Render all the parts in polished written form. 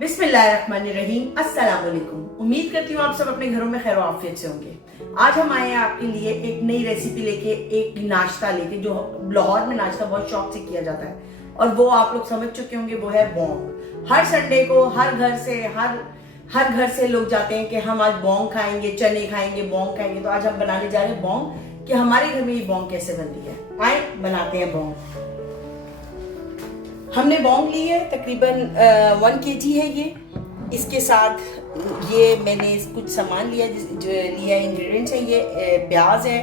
बिस्मिल्लाहिर्रहमानिर्रहीम। अस्सलाम वालेकुम। उम्मीद करती हूँ आप सब अपने घरों में खैर आफियत से होंगे। आज हम आए हैं आपके लिए एक नई रेसिपी लेके, एक नाश्ता लेके जो लाहौर में नाश्ता बहुत शौक से किया जाता है और वो आप लोग समझ चुके होंगे, वो है बोंग। हर संडे को हर घर से लोग जाते हैं कि हम आज बोंग खाएंगे, चने खाएंगे, बोंग खाएंगे। तो आज हम बनाने जा रहे हैं बोंग कि हमारे घर में ये बोंग कैसे बनती है। आए बनाते हैं बोंग। हमने बोंग ली है, तकरीबन 1 kg है ये। इसके साथ ये मैंने कुछ सामान लिया जो लिया इंग्रेडिएंट्स है। ये प्याज है,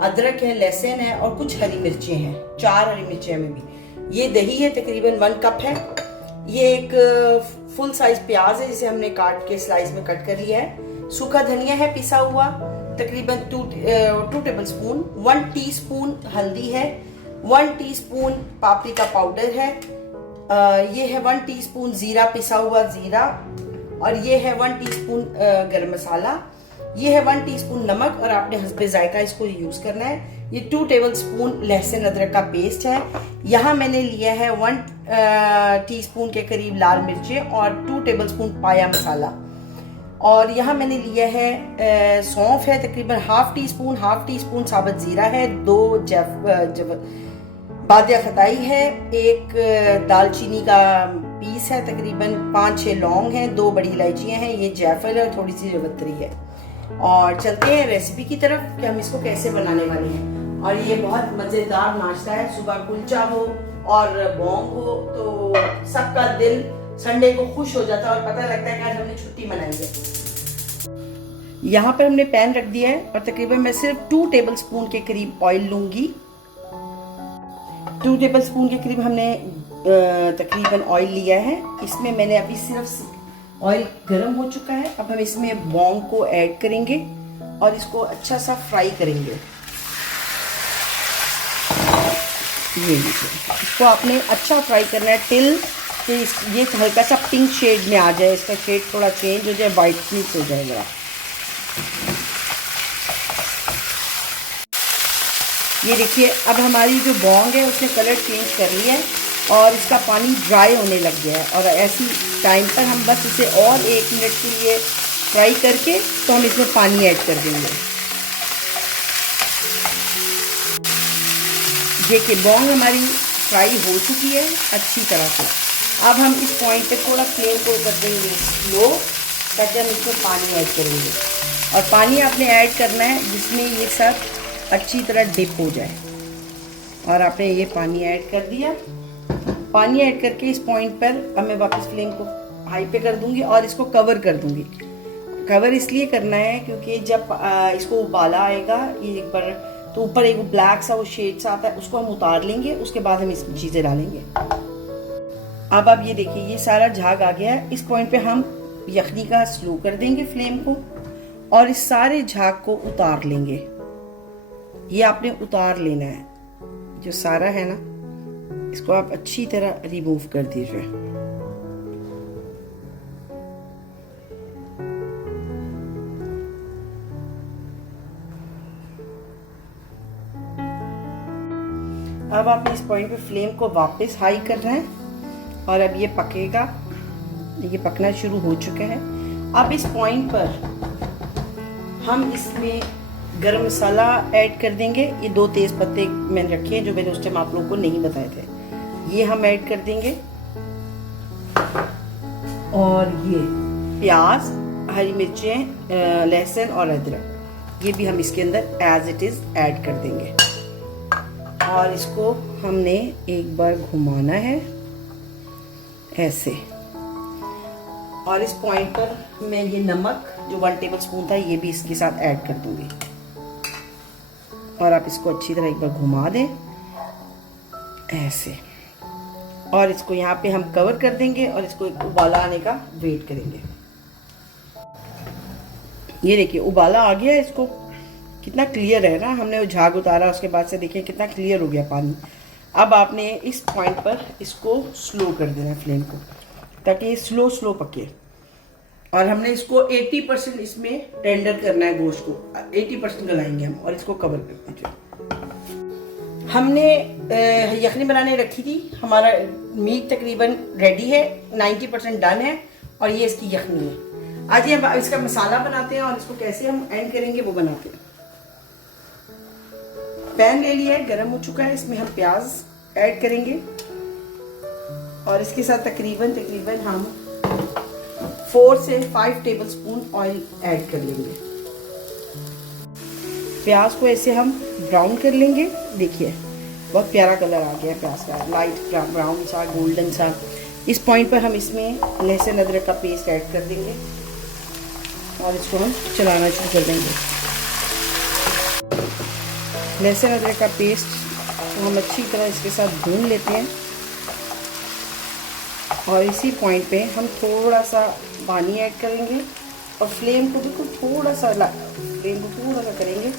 अदरक है, लहसुन है और कुछ हरी मिर्चें हैं, 4 हरी मिर्चें में भी। ये दही है, तकरीबन 1 कप है। ये एक फुल साइज प्याज है जिसे हमने काट के स्लाइस में कट कर लिया है। सूखा धनिया है पिसा हुआ, तकरीबन 2 टेबल स्पून। 1 टीस्पून हल्दी है, 1 टीस्पून पापरिका पाउडर है। ये है 1 टीस्पून जीरा पिसा हुआ जीरा, और ये है 1 टीस्पून गरम मसाला। ये है 1 टीस्पून नमक और आपने हस्बे जायका इसको यूज करना है। ये 2 टेबल स्पून लहसुन अदरक का पेस्ट है। यहाँ मैंने लिया है 1 टीस्पून के करीब लाल मिर्चें और 2 टेबल स्पून पाया मसाला। और यहाँ मैंने लिया है सौंफ है, तकरीबन हाफ टी स्पून साबुत जीरा है, 2 बादिया खताई है, 1 दालचीनी का पीस है, तकरीबन 5-6 लौंग हैं, 2 बड़ी इलायचियाँ हैं, ये जायफल है और थोड़ी सी जवत्री है। और चलते हैं रेसिपी की तरफ कि हम इसको कैसे बनाने वाले हैं। और ये बहुत मज़ेदार नाश्ता है। सुबह कुलचा हो और बोंग हो तो सबका दिल संडे को खुश हो जाता है और पता लगता है कि आज हमने छुट्टी मनाई है। यहाँ पर हमने पैन रख दिया है और तकरीबन मैं सिर्फ 2 टेबल स्पून के करीब ऑयल लूँगी। 2 टेबल स्पून के करीब हमने तकरीबन ऑयल लिया है। इसमें मैंने अभी सिर्फ ऑयल गर्म हो चुका है। अब हम इसमें बोंग को ऐड करेंगे और इसको अच्छा सा फ्राई करेंगे। ये लीजिए, इसको आपने अच्छा फ्राई करना है टिल कि ये हल्का सा पिंक शेड में आ जाए, इसका शेड थोड़ा चेंज हो जाए, वाइट मिक्स हो जाएगा। ये देखिए, अब हमारी जो बोंग है उसने कलर चेंज कर लिया है और इसका पानी ड्राई होने लग गया है। और ऐसी टाइम पर हम बस इसे और 1 मिनट के लिए फ्राई करके तो हम इसमें पानी ऐड कर देंगे। देखिए, बोंग हमारी फ्राई हो चुकी है अच्छी तरह से। अब हम इस पॉइंट पे थोड़ा फ्लेम को कर देंगे स्लो, ताकि हम इसमें पानी ऐड करेंगे। और पानी आपने ऐड करना है जिसमें ये सब अच्छी तरह डिप हो जाए। और आपने ये पानी ऐड कर दिया। पानी ऐड करके इस पॉइंट पर अब मैं वापस फ्लेम को हाई पे कर दूंगी और इसको कवर कर दूंगी। कवर इसलिए करना है क्योंकि जब इसको उबाला आएगा ये एक बार, तो ऊपर एक ब्लैक सा वो शेड सा आता है, उसको हम उतार लेंगे। उसके बाद हम इसमें चीज़ें डालेंगे। अब आप ये देखिए, ये सारा झाग आ गया है। इस पॉइंट पे हम यखनी का स्लो कर देंगे फ्लेम को और इस सारे झाग को उतार लेंगे। ये आपने उतार लेना है, जो सारा है ना, इसको आप अच्छी तरह रिमूव कर दीजिए। अब आप इस पॉइंट पे फ्लेम को वापस हाई कर रहे हैं और अब ये पकेगा। ये पकना शुरू हो चुका है। अब इस पॉइंट पर हम इसमें गरम मसाला ऐड कर देंगे। ये 2 तेज पत्ते मैंने रखे हैं जो मैंने उस टाइम आप लोगों को नहीं बताए थे, ये हम ऐड कर देंगे। और ये प्याज, हरी मिर्चें, लहसुन और अदरक, ये भी हम इसके अंदर एज इट इज ऐड कर देंगे। और इसको हमने एक बार घुमाना है ऐसे। और इस पॉइंट पर मैं ये नमक जो 1 टेबल स्पून था ये भी इसके साथ ऐड कर दूंगी। और आप इसको अच्छी तरह एक बार घुमा दें ऐसे। और इसको यहाँ पे हम कवर कर देंगे और इसको एक उबाला आने का वेट करेंगे। ये देखिए, उबाला आ गया है। इसको कितना क्लियर है ना, हमने वो झाग उतारा उसके बाद से देखिए कितना क्लियर हो गया पानी। अब आपने इस पॉइंट पर इसको स्लो कर देना है फ्लेम को, ताकि ये स्लो पके। और हमने इसको 80% इसमें टेंडर करना है, गोश्त को 80% गलाएंगे हम। और इसको कवर कर दीजिए। हमने यखनी बनाने रखी थी, हमारा मीट तकरीबन रेडी है, 90% डन है। और ये इसकी यखनी है। आज ये हम इसका मसाला बनाते हैं और इसको कैसे हम एंड करेंगे वो बनाते हैं। पैन ले लिया है, गर्म हो चुका है, इसमें हम प्याज ऐड करेंगे और इसके साथ तकरीबन हम 4 से 5 टेबलस्पून ऑयल ऐड कर लेंगे। प्याज को ऐसे हम ब्राउन कर लेंगे। देखिए बहुत प्यारा कलर आ गया प्याज का, लाइट ब्राउन सा, गोल्डन सा। इस पॉइंट पर हम इसमें लहसुन अदरक का पेस्ट ऐड कर देंगे और इसको हम चलाना शुरू कर देंगे। लहसुन अदरक का पेस्ट हम अच्छी तरह इसके साथ भून लेते हैं और इसी पॉइंट पे हम थोड़ा सा पानी ऐड करेंगे और फ्लेम को बिल्कुल थोड़ा सा करेंगे।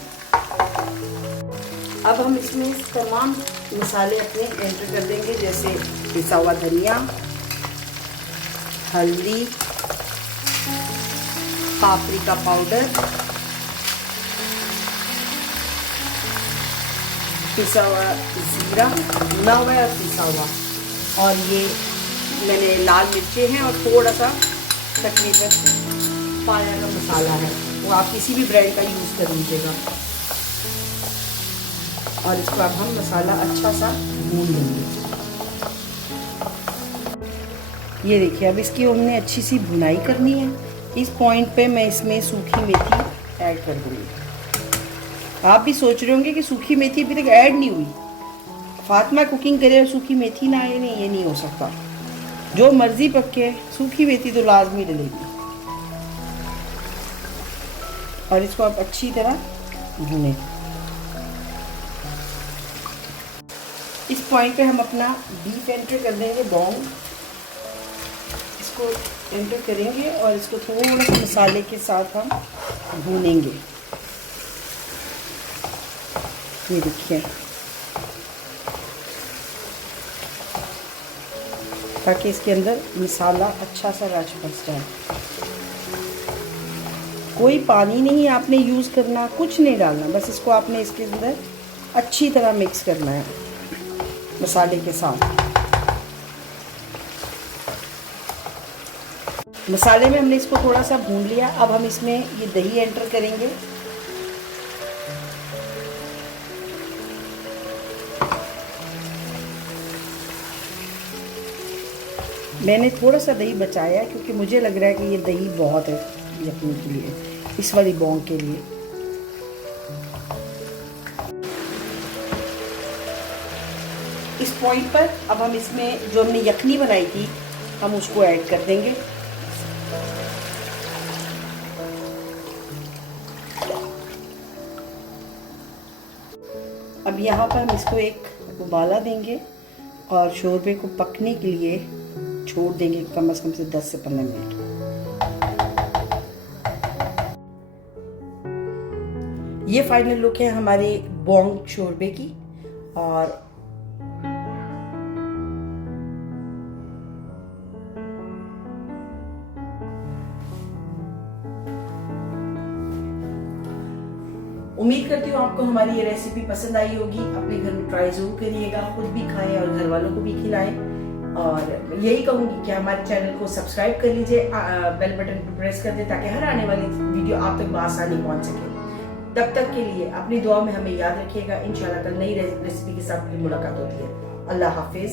अब हम इसमें तमाम मसाले अपने एंटर कर देंगे, जैसे पिसा हुआ धनिया, हल्दी, पापरिका पाउडर, पिसा हुआ ज़ीरा, भुना हुआ और पिसा हुआ, और ये मैंने लाल मिर्चें हैं और थोड़ा सा तकरीबन पाया का मसाला है, वो आप किसी भी ब्रांड का यूज़ कर लीजिएगा। और इसको अब हम मसाला अच्छा सा भून लेंगे। ये देखिए अब इसकी हमने अच्छी सी भुनाई करनी है। इस पॉइंट पे मैं इसमें सूखी मेथी ऐड कर दूँगी। आप भी सोच रहे होंगे कि सूखी मेथी अभी तक ऐड नहीं हुई, फातिमा कुकिंग करे और सूखी मेथी ना आए, नहीं, ये नहीं हो सकता। जो मर्जी पके, सूखी मेथी तो लाजमी डलेगी। और इसको आप अच्छी तरह भूनें। इस पॉइंट पे हम अपना बीफ एंटर कर देंगे, बोंग। इसको एंटर करेंगे और इसको थोड़ा सा मसाले के साथ हम भूनेंगे। ये देखिए, ताकि इसके अंदर मसाला अच्छा सा रच बस जाए। कोई पानी नहीं आपने यूज़ करना, कुछ नहीं डालना, बस इसको आपने इसके अंदर अच्छी तरह मिक्स करना है मसाले के साथ। मसाले में हमने इसको थोड़ा सा भून लिया। अब हम इसमें ये दही एंटर करेंगे। मैंने थोड़ा सा दही बचाया है क्योंकि मुझे लग रहा है कि ये दही बहुत है यखनी के लिए, इस वाली बोंग के लिए। इस पॉइंट पर अब हम इसमें जो हमने यखनी बनाई थी हम उसको ऐड कर देंगे। अब यहाँ पर हम इसको एक उबाला देंगे और शोरबे को पकने के लिए छोड़ देंगे कम से कम 10 से 15 मिनट। ये फाइनल लुक है हमारे बोंग शोरबे की। और उम्मीद करती हूँ आपको हमारी ये रेसिपी पसंद आई होगी। अपने घर में ट्राई जरूर करिएगा, खुद भी खाएं और घर वालों को भी खिलाएं। और यही कहूँगी कि हमारे चैनल को सब्सक्राइब कर लीजिए, बेल बटन पर प्रेस कर दें ताकि हर आने वाली वीडियो आप तक आसानी पहुँच सके। तब तक के लिए अपनी दुआ में हमें याद रखिएगा। इंशाल्लाह कल नई रेसिपी के साथ फिर मुलाकात होती है। अल्लाह हाफिज।